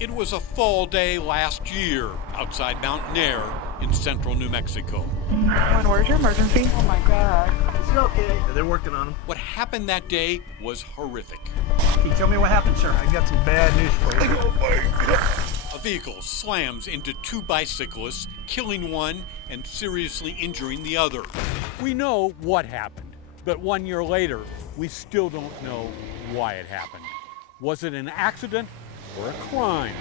It was a fall day last year outside Mountainair in central New Mexico. Where's your emergency? Oh my God. Is he okay? Yeah, they're working on him. What happened that day was horrific. Can you tell me what happened, sir? I got some bad news for you. A vehicle slams into two bicyclists, killing one and seriously injuring the other. We know what happened, but 1 year later, we still don't know why it happened. Was it an accident or a crime?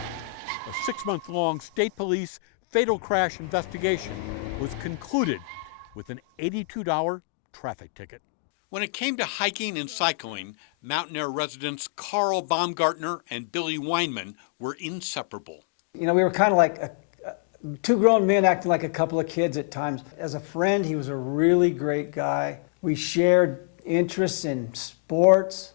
A 6-month-long state police fatal crash investigation was concluded with an $82 traffic ticket. When it came to hiking and cycling, Mountainair residents Carl Baumgartner and Billy Weinman were inseparable. You know, we were kind of like two grown men acting like a couple of kids at times. As a friend, he was a really great guy. We shared interests in sports,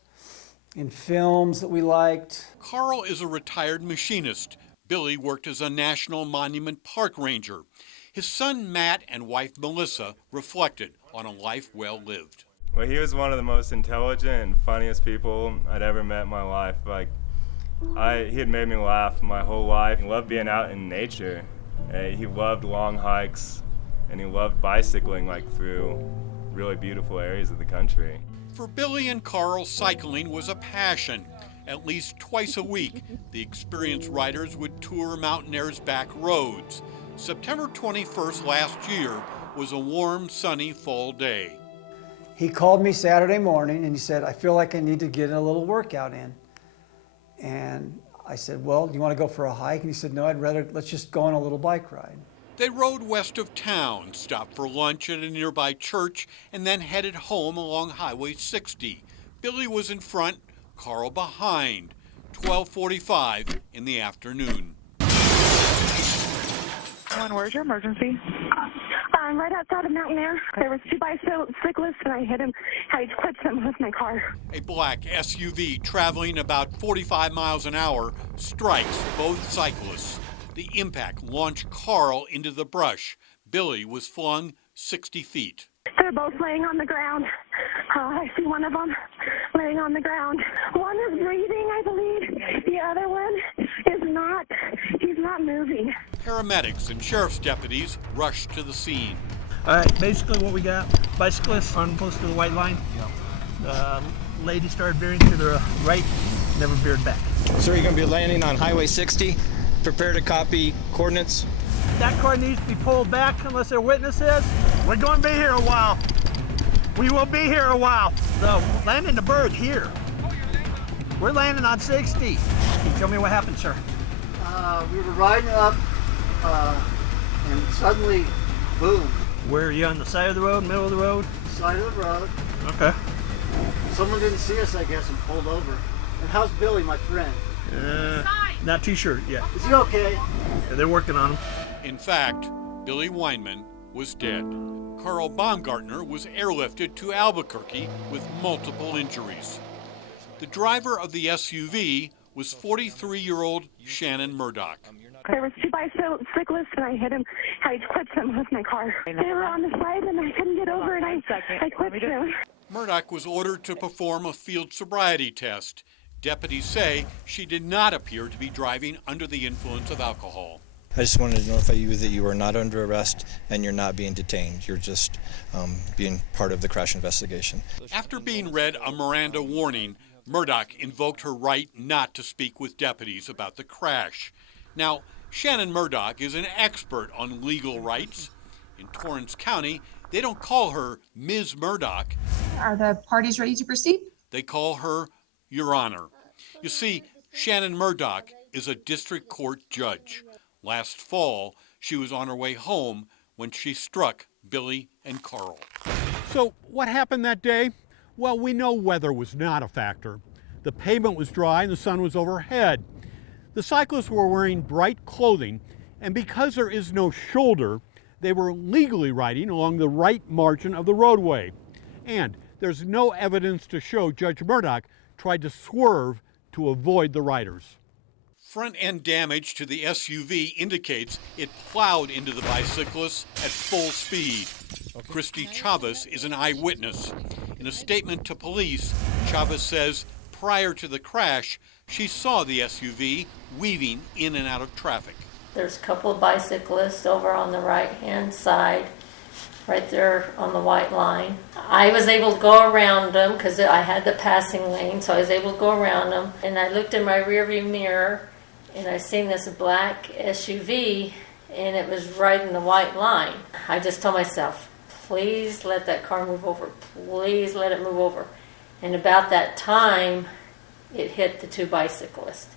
in films that we liked. Carl is a retired machinist. Billy worked as a National Monument Park ranger. His son Matt and wife Melissa reflected on a life well lived. Well, he was one of the most intelligent and funniest people I'd ever met in my life. He had made me laugh my whole life. He loved being out in nature. He loved long hikes, and he loved bicycling through really beautiful areas of the country. For Billy and Carl, cycling was a passion. At least twice a week, the experienced riders would tour Mountainair's back roads. September 21st last year was a warm, sunny fall day. He called me Saturday morning and he said, I feel like I need to get a little workout in. And I said, well, do you want to go for a hike? And he said, no, let's just go on a little bike ride. They rode west of town, stopped for lunch at a nearby church, and then headed home along Highway 60. Billy was in front, Carl behind. 12:45 in the afternoon. Where's your emergency? Right outside of Mountainair. There was two bicyclists and I hit him. I clipped him with my car. A black SUV traveling about 45 miles an hour strikes both cyclists. The impact launched Carl into the brush. Billy was flung 60 feet. They're both laying on the ground. I see one of them laying on the ground. One is breathing, I believe. The other one is not. He's not moving. Paramedics and sheriff's deputies rushed to the scene. All right, basically what we got, bicyclists on close to the white line. Lady started veering to the right, never veered back. Sir, you're going to be landing on Highway 60. Prepare to copy coordinates. That car needs to be pulled back unless there are witnesses. We're going to be here a while. We will be here a while. So, landing the bird here. We're landing on 60. Can you tell me what happened, sir? We were riding up, and suddenly, boom. Where are you, on the side of the road, middle of the road? Side of the road. Okay. Someone didn't see us, I guess, and pulled over. And how's Billy, my friend? Not too sure yet. Is he okay? Yeah, they're working on him. In fact, Billy Weinman was dead. Carl Baumgartner was airlifted to Albuquerque with multiple injuries. The driver of the SUV was 43-year-old Shannon Murdoch. There was two bicyclists and I hit him. I clipped him with my car. They were on the side and I couldn't get over and I clipped him. Murdoch was ordered to perform a field sobriety test. Deputies say she did not appear to be driving under the influence of alcohol. I just wanted to notify you that you are not under arrest and you're not being detained. You're just being part of the crash investigation. After being read a Miranda warning, Murdoch invoked her right not to speak with deputies about the crash. Now, Shannon Murdoch is an expert on legal rights. In Torrance County, they don't call her Ms. Murdoch. Are the parties ready to proceed? They call her Your Honor. You see, Shannon Murdoch is a district court judge. Last fall, she was on her way home when she struck Billy and Carl. So what happened that day? Well, we know weather was not a factor. The pavement was dry and the sun was overhead. The cyclists were wearing bright clothing, and because there is no shoulder, they were legally riding along the right margin of the roadway. And there's no evidence to show Judge Murdoch tried to swerve to avoid the riders. Front-end damage to the SUV indicates it plowed into the bicyclists at full speed. Christy Chavez is an eyewitness. In a statement to police, Chavez says prior to the crash, she saw the SUV weaving in and out of traffic. There's a couple of bicyclists over on the right-hand side, right there on the white line. I was able to go around them because I had the passing lane, so I was able to go around them. And I looked in my rearview mirror, and I seen this black SUV, and it was right in the white line. I just told myself, please let that car move over. Please let it move over. And about that time, it hit the two bicyclists.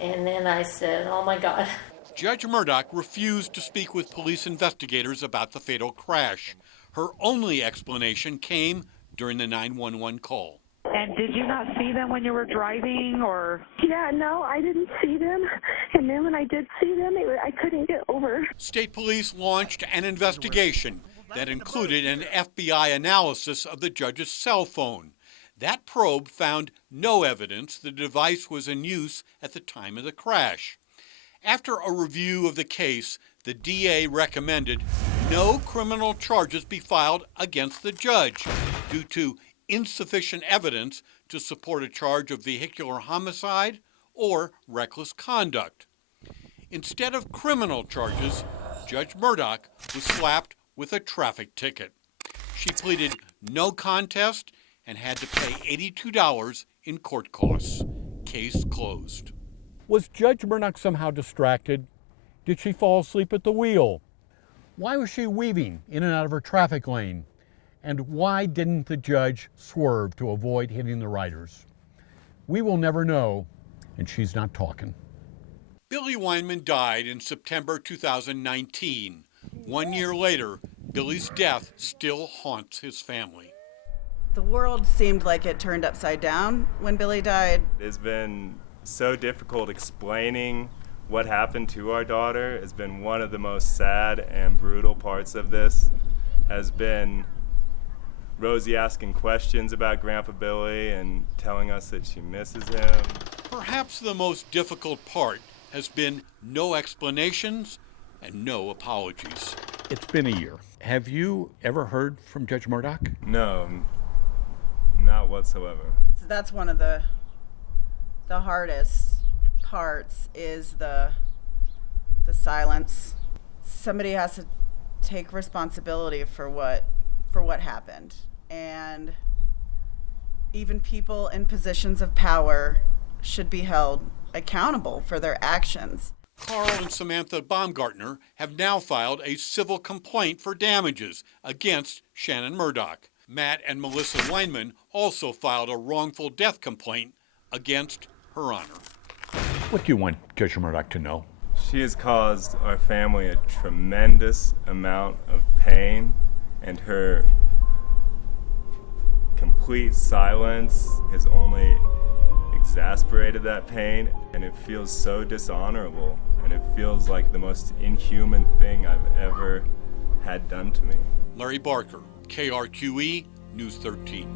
And then I said, oh my God. Judge Murdoch refused to speak with police investigators about the fatal crash. Her only explanation came during the 911 call. And did you not see them when you were driving, or? Yeah, no, I didn't see them. And then when I did see them, I couldn't get over. State police launched an investigation that included an FBI analysis of the judge's cell phone. That probe found no evidence the device was in use at the time of the crash. After a review of the case, the DA recommended no criminal charges be filed against the judge due to insufficient evidence to support a charge of vehicular homicide or reckless conduct. Instead of criminal charges, Judge Murdoch was slapped with a traffic ticket. She pleaded no contest and had to pay $82 in court costs. Case closed. Was Judge Murdoch somehow distracted? Did she fall asleep at the wheel? Why was she weaving in and out of her traffic lane? And why didn't the judge swerve to avoid hitting the riders? We will never know, and she's not talking. Billy Weinman died in September 2019. 1 year later, Billy's death still haunts his family. The world seemed like it turned upside down when Billy died. It's been so difficult explaining what happened to our daughter. Has been one of the most sad and brutal parts of this. Has been Rosie asking questions about Grandpa Billy and telling us that she misses him. Perhaps the most difficult part has been no explanations and no apologies. It's been a year. Have you ever heard from Judge Murdoch? No, not whatsoever. So that's one of the hardest parts is the silence. Somebody has to take responsibility for what happened, and even people in positions of power should be held accountable for their actions. Carl and Samantha Baumgartner have now filed a civil complaint for damages against Shannon Murdoch. Matt and Melissa Weinman also filed a wrongful death complaint against Her Honor. What do you want Judge Murdoch to know? She has caused our family a tremendous amount of pain, and her complete silence has only exasperated that pain, and it feels so dishonorable, and it feels like the most inhuman thing I've ever had done to me. Larry Barker, KRQE, News 13.